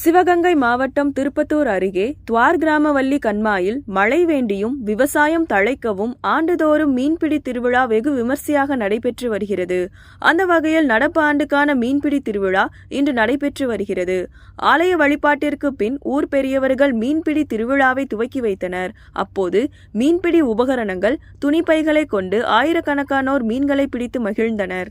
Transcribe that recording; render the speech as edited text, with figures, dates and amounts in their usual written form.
சிவகங்கை மாவட்டம் திருப்பத்தூர் அருகே துவார் கிராமவல்லி கண்மாயில் மழை வேண்டியும் விவசாயம் தழைக்கவும் ஆண்டுதோறும் மீன்பிடி திருவிழா வெகு விமர்சையாக நடைபெற்று வருகிறது. அந்த வகையில் நடப்பு ஆண்டுக்கான மீன்பிடி திருவிழா இன்று நடைபெற்று வருகிறது. ஆலய வழிபாட்டிற்கு பின் ஊர் பெரியவர்கள் மீன்பிடி திருவிழாவை துவக்கி வைத்தனர். அப்போது மீன்பிடி உபகரணங்கள், துணிப்பைகளை கொண்டு ஆயிரக்கணக்கானோர் மீன்களை பிடித்து மகிழ்ந்தனர்.